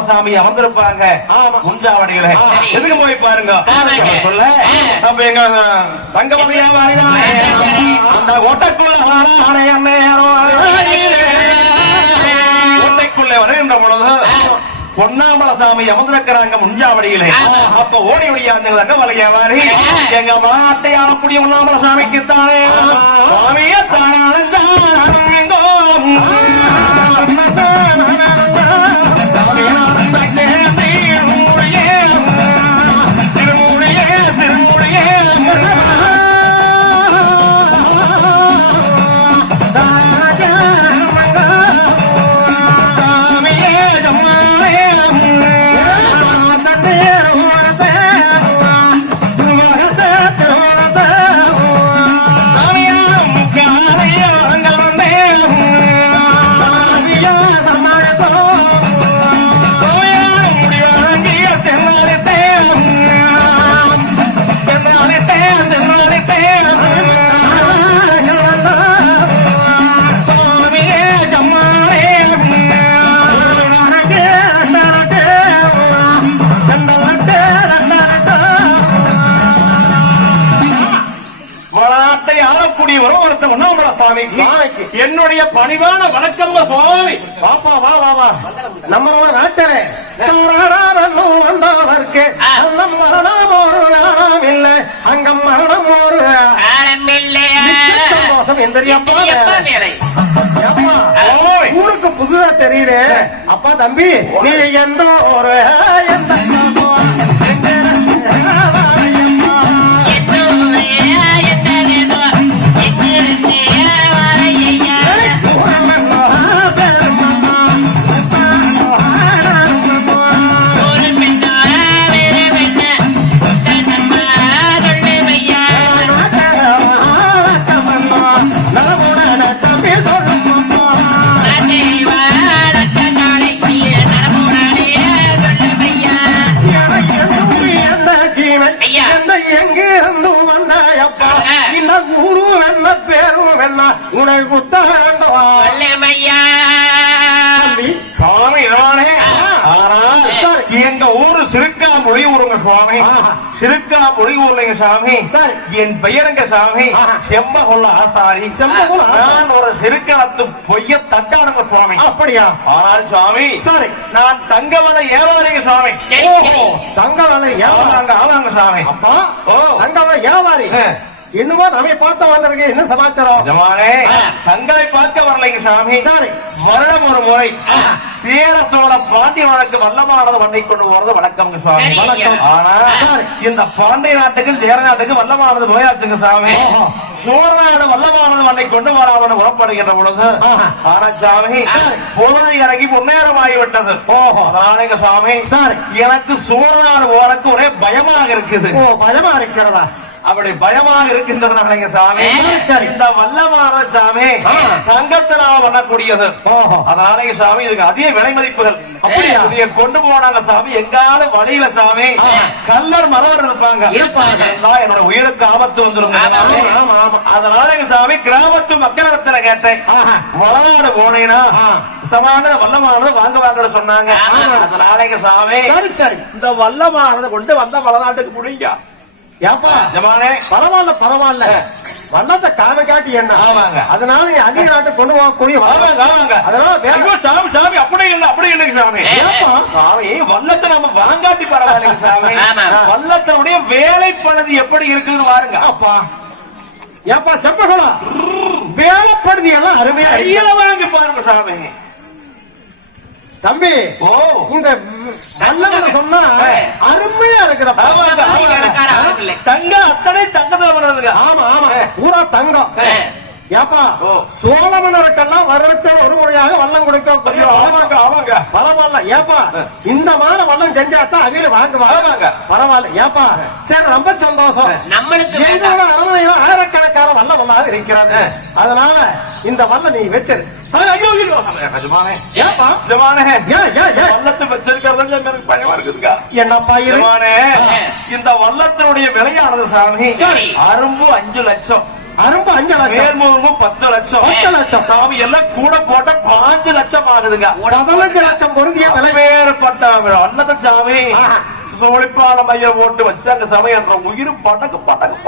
அண்ணாமலசாமி அமர்ந்திருப்பாங்க. முஞ்சாவடிகளே சரி. எதுக்கு போய் பாருங்க. சொல்ல. நம்ம எங்க தங்கமதியா வாரிதான் அந்த ஓட்டக்குள்ள வாரானே அந்நேரம். ஓட்டைக்குள்ளே வருகின்ற பொழுது பொன்னாமலசாமி அமர்ந்திருக்கிறாங்க முஞ்சாவடியிலே. அப்ப ஓடி ஒழியாங்க தங்கமலையாவாரி எங்க மாட்டை ஆளக்கூடிய பொன்னாமலசாமிக்கு தானே. சுவாமியே தானானந்தானம் ஆளக்கூடிய ஒருத்தன் உண்ணாமலா சுவாமிக்கு. என்னுடைய பணிவான வணக்கம் சுவாமி. பாப்பா வா வா வா நம்ம வந்தவர்க்கு அன்னம் மரணம் ஒரு நாணம் இல்லை. அங்கம் மரணம் ஒரு சந்தோஷம். எந்திரியப்பா. ஊருக்கு புதுசா தெரியுது. அப்பா தம்பி நீ எந்த ஒரு எந்த சுவாமி நானே ஆ. ஆனால் சரி. எங்க ஊரு சிறுக்கா மொழி ஊருங்க சுவாமி ஆஹா. சிறுக்கா மொழி ஊர்லங்க சாமி சரி. என் பெயருங்க சாமி. செம்பகுள்ள ஆசாரி செம்பகுல ஆசாரி. நான் ஒரு சிறுக்கணத்து பொய்ய தட்டானுங்க சுவாமி அப்படியா ஆனால் சுவாமி சரி. நான் தங்கமலை ஏவாரிங்க சுவாமி தங்க வேலை ஆமாங்க ஆமாங்க சாமி அப்பா ஓ. தங்க வேலை வியாபாரி ஆ. இன்னுமா நம்ம பார்த்த வந்திருக்கு என்ன சமாச்சாரம் ஜமானே தங்களை பார்க்க வரலைங்க சாமி சரி வருடம் ஒரு முறை சேர சோழ பாண்டிய வழக்கு வல்லமானது வண்ணை கொண்டு போறது வழக்கம்ங்க வணக்கம் ஐயா. ஆனா சரி. இந்த பாண்டிய நாட்டுக்கு சேர நாட்டுக்கு வல்லமானது போயாச்சுங்க சாமி. சோழ நாடு வல்லமானது வண்ணை கொண்டு வராமல் புறப்படுகின்ற பொழுது. ஆனா சாமி சரி. பொழுது இறங்கி முன்னேறமாகிவிட்டது ஓஹோ. அதனாலங்க சாமி சரி. எனக்கு சோழ நாடு போறதுக்கு ஒரே பயமாக இருக்குது ஓ பயமா இருக்கிறதா அப்படி பயமாக இருக்கின்றதுனாலங்க சாமி. இந்த வல்லமான சாமி. தங்கத்தினால் பண்ணக்கூடியது ஓஹோ. அதனாலங்க சாமி இதுக்கு அதிக விலை மதிப்புகள் அப்படியா? கொண்டு போனாங்க சாமி எங்காலும் வழியில சாமி. கல்லர் மரவர் இருப்பாங்க என்னோட உயிருக்கு ஆபத்து வந்துருங்க அதனால எங்க சாமி கிராமத்து மக்களிடத்துல கேட்டேன். வளநாடு போனீங்கன்னா ஆ. சமான வல்லமானது வாங்க வாங்கன்னு சொன்னாங்க. அதனால எங்க சாமி இந்த வல்லமானது கொண்டு வந்த வளநாட்டுக்கு முடிங்க ஏப்பா ஜமானே பரவாயில்ல பரவாயில்ல. வல்லத்தை காம காட்டி என்ன? ஆமாங்க. அதனால நீ அந்நிய நாட்டு கொண்டு போகக்கூடிய வல்லம். ஆமாங்க ஆமாங்க. அதனால வேற- சாமி சாமி அப்படி இல்லை அப்படி இல்லைங்க சாமி. ஏப்பா? சாமி வல்லத்தை நம்ம வாங்காட்டி பரவாயில்லைங்க சாமி. ஆமா. வல்லத்தினுடைய வேலை பணது எப்படி இருக்குதுன்னு பாருங்க. அப்பா. ஏப்பா செப்பகுளம். வேலைப்படுதி எல்லாம் அருமையா இருக்கு. கையில வாங்கி பாருங்க சாமி. தம்பி ஓ. இந்த நல்லவன சொன்னா அருமையா இருக்குதப்பா ஆமாங்க, பாதி ஆமாங்க. கணக்கார ஆளுங்களே. தங்க அத்தனை தங்கத்துல பண்ணுறதுங்க ஆமா ஆமா. பூரா தங்கம். ஏப்பா ஓ. சோழ மன்னருக்கெல்லாம் வருடத்தில் ஒரு முறையாக வல்லம் கொடுக்க பரவாயில்ல ஏப்பா. இந்த மாதிரி வல்லம் செஞ்சாதான் அவியில வாங்குவாங்க. ஆமாங்க. பரவாயில்ல ஏப்பா. சரி ரொம்ப சந்தோஷம். நம்மளுக்கு எங்களோட வேண்டாம். அரண்மனையில ஆயிரக்கணக்கான வல்லம் வல்லாக இருக்கிறது அதனால இந்த வல்லம் நீ வச்சிரு. ஐயோ ஐயோ நிஜமானே ஏப்பா நிஜமானே ஏன் ஏன் ஏன் வல்லத்தை வச்சிருக்கிறது எனக்கு பயமா இருக்குதுக்கா என்னப்பா இது நிஜமானே இந்த வல்லத்தினுடைய விலையானது சாமி. அரும்பு அஞ்சு லட்சம் அரும்பு அஞ்சு லட்சம் மேல்முருங்கு பத்து லட்சம் பத்து லட்சம். சாமி எல்லாம் கூட போட்ட பாஞ்சு லட்சம் ஆகுதுங்க பதினஞ்சு லட்சம் பொருந்திய விலை வேறுபட்ட அல்லத சாமி. சோழிப்பான மைய போட்டு வச்சாங்க சமயம் என்ற உயிர் படக்கு படக்கு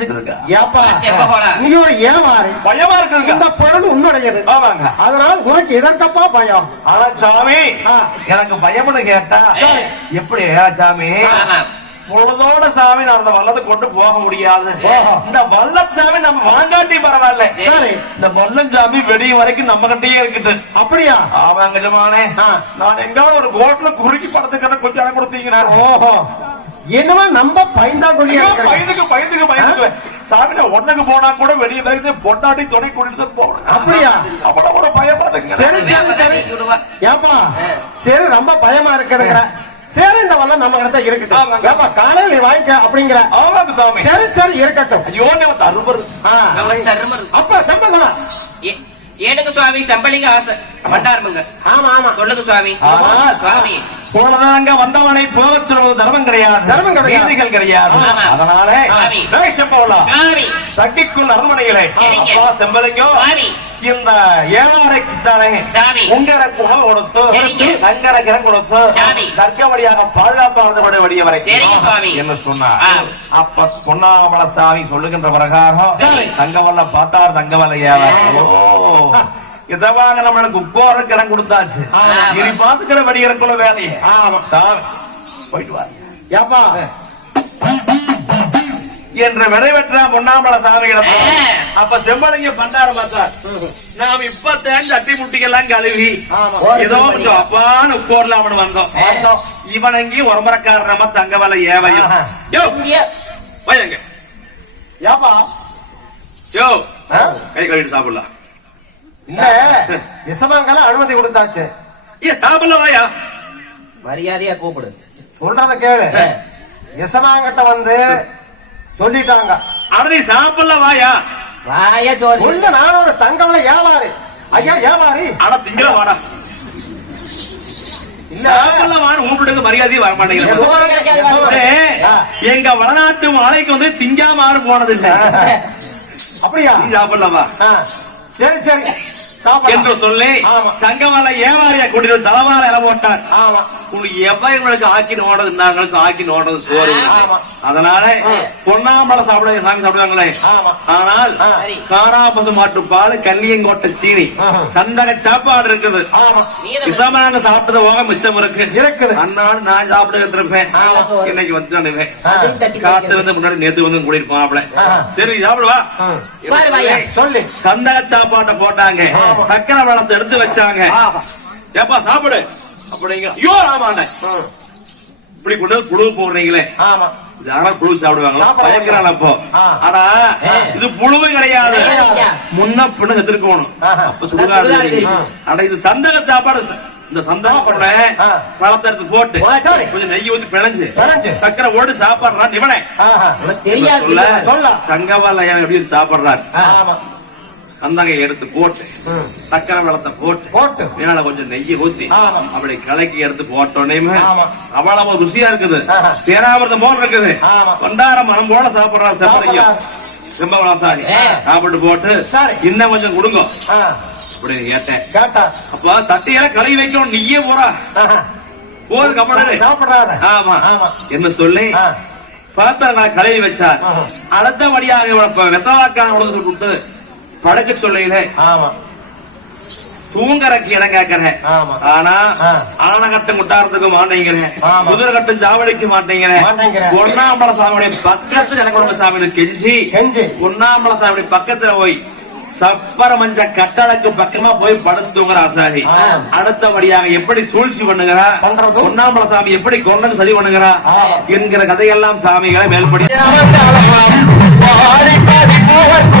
அடிச்சுக்குதுங்க ஏப்பா எப்ப போலாம்? நீ ஒரு ஏமாறி பயமா இருக்குதுங்க. இந்த பொருள் உன்னுடையது. ஆமாங்க. அதனால் உனக்கு எதற்கப்பா பயம்? ஆனா சாமி. எனக்கு பயம்னு கேட்டா. எப்படி சாமி. பொழுதோட சாமி நான் அந்த வல்லத்தை கொண்டு போக முடியாது. இந்த வல்லம் சாமி நம்ம வாங்காட்டி பரவாயில்ல. சரி. இந்த வல்லம் சாமி வெடிய வரைக்கும் நம்ம கிட்டயே இருக்குது. அப்படியா? ஆமாங்க ஜமானே. நான் எங்காவது ஒரு கோட்ல குறுக்கி படத்துக்கு கொஞ்சம் கொடுத்தீங்கன்னா. ஓஹோ. என்னவா நம்ம கொள்ளியா ஐயோ, பயந்துக்கு பயந்துக்கு பயந்துக்கு. சாமி ஒண்ணுக்கு போனா கூட வெளியே இருந்து பொண்டாட்டி துணை கூட்டிட்டு போகணும் அப்படியா? அவ்வளவு ஒரு பயப்படுதுங்க சரி சரி சரி. விடுவா. ஏப்பா சரி ரொம்ப பயமா இருக்குதுங்கிற. சரி இந்த வல்லம் நம்ம கிட்ட இருக்கட்டும். ஏப்பா காலையில் நீ வாங்கிக்க அப்படிங்கிற. ஆமாங்க சாமி. சரி சரி இருக்கட்டும். ஐயோ நம்ம தருமர். அப்ப சம்பளம் ஏ- ஏனுங்க சுவாமி? சம்பளிங்க ஆசை. பண்டாருமுங்க ஆமா ஆமா. சொல்லுங்க சுவாமி. சுவாமி. போனதாங்க வந்தவனை போகச் சொல்வது தர்மம் கிடையாது. தர்மம் கிடையாது. நீதிகள் கிடையாது. அதனால தக்கிக்குள் அரண்மனைகளே. அப்பா சுவாமி. இந்த ஏழாரைக்கு தானே சாமி. உங்கருக்கு உணவு கொடுத்து. நங்கருக்கு இடம் கொடுத்து. தர்க்கவடியாக பாதுகாப்பாக வடிய சரிங்க சுவாமி. என்ன சொன்னார். அப்ப பொன்னாமல சாமி சொல்லுகின்ற பிரகாரம். தங்கவல்ல பார்த்தார் தங்கவல்ல ஏழார் ஓ இதவாங்க நம்மளுக்கு உட்காரக்கு இடம் கொடுத்தாச்சு. இனி பாத்துக்கிற வடிகிறக்குள்ள வேலையே போயிட்டு வா ஏப்பா என்ற விடைபெற்றா பொன்னாமல சாமி கிடந்த ஆ. அப்ப செம்பளிங்க பண்டார பார்த்தார் நாம் இப்பத்தான் சட்டி முட்டிக்கெல்லாம் கழுவி ஆமா. ஏதோ கொஞ்சம் அப்பான்னு உட்காரலாம்னு வந்தோம் வந்தோம். இவன் அங்கேயும் உரம்பரக்காரன் நம்ம தங்கவல ஏவையும் ஆஹா. யோ இங்கே. பயங்க ஏப்பா யோ? கை கழுவிட்டு சாப்பிடலாம் இல்ல இசமாங்கெல்லாம் அனுமதி கொடுத்தாச்சு ஏ சாப்பிடலாம் வாயா மரியாதையா கூப்பிடு சொல்றத கேளு இசமாங்கிட்ட வந்து சொல்லிட்டாங்க. அதனை சாப்பிடலாம் வாயா? வாய சோறு ஒண்ணு நான் ஒரு தங்கம்ல ஏவாரி ஐயா ஏவாரி ஆனா திங்கிற வாடா. எங்க வடநாட்டு மாலைக்கு வந்து திங்காம ஆறு போனது இல்ல அப்படியா? நீ சாப்பிடலாம். சரி சரி. என்று சொல்லி. தங்கமலை ஏமாறியா கூட்டிட்டு தலவார இல போட்டார் ஆமா உங்களுக்கு எவ்வளவுங்களுக்கு ஆக்கி நோடுறது நாங்களுக்கு ஆக்கி நோடுறது சோறு. அதனால பொன்னாம்பழம் சாப்பிடுவாங்க சாமி சாப்பிடுவாங்களே. ஆனால். காராபசு மாட்டு பால் கல்லியங்கோட்டை சீனி. சந்தக சாப்பாடு இருக்குது விசமாங்க சாப்பிட்டது போக மிச்சம் இருக்கு இருக்குது. அன்னாலும் நான் சாப்பிட்டுக்கிட்டு இருப்பேன். இன்னைக்கு. வந்து முன்னாடி நேத்து வந்து அப்படி ஆஹா. சரி சாப்பிடுவா. சொல்லு சந்தக சாப்பாட்டை போட்டாங்க. சக்கரை பழத்தை எடுத்து வச்சாங்க. ஏப்பா சாப்பிடு அப்படிங்க ஐயோ ஆமாண்ணே. இப்படி கொண்டு புழு போடுறீங்களே யாரா புழு சாப்பிடுவாங்களா சாப்பிடுவாங்க. பயக்கிறான் அப்போ. ஆனா. இது புழுவு கிடையாது. முன்ன பின்ன செத்துருக்கணும் ஆஹா. அப்ப சுடுகாடு. அட இது சந்தக சாப்பாடு இந்த சந்தக போட ஆ. பழத்தை எடுத்து போட்டு. கொஞ்சம் நெய் ஊத்தி பிணைஞ்சு. சக்கரை ஓடு சாப்பிடுறான் இவனே சொல்ல. தங்கவால எப்படி சாப்பிடுறான் ஆமா சந்தகை எடுத்து போட்டு. சக்கரை வெள்ளத்தை போட்டு போட்டு மேல கொஞ்சம் நெய்யை ஊத்தி. அப்படி கலக்கி எடுத்து போட்டோன்னே. அவ்வளவு ருசியா இருக்குது ஆஹா. சேனாவிரதம் போல இருக்குது. கொண்டார மனம் போல சாப்பிடுறாரு. செம்பவளாசாரி ஆ. சாப்பிட்டு போட்டு. இன்னும் கொஞ்சம் கொடுங்க. அப்படின்னு கேட்டேன் கேட்டா அப்ப தட்டியெல்லாம் கழுவி வைக்கணும் நீயே போறா. போது கப்படாரு ஆமா என்ன சொல்லி ஆ. பாத்திரங்களை கழுவி வச்சார். அடுத்தபடியாக வெத்தவாக்கான உடம்பு கொடுத்து படுக்க சொல்லையில ஆமா தூங்கறக்கு இடம் கேட்கறேன் ஆமா. ஆனா ஆ. ஆனகட்டம் முட்டாரத்துக்கு மாட்டேங்கிறேன். குதிரை கட்டும் ஜாவடிக்கு மாட்டேங்கிறேன். பொன்னாம்பல சாமியுடைய பக்கத்துல எனக்கு குடும்ப சாமி கெஞ்சி. பொன்னாம்பல சாமியுடைய பக்கத்துல போய் சப்பர மஞ்ச கட்டடக்கு பக்கமா போய் படுத்து தூங்குற ஆசாரி ஆ. அடுத்தபடியாக எப்படி சூழ்ச்சி பண்ணுகிறா? பொன்னாம்பல சாமி எப்படி கொண்டு சரி பண்ணுகிறா. என்கிற கதையெல்லாம் சாமிகளை மேல்படி பக்கிரந்தோர் போர்க்கு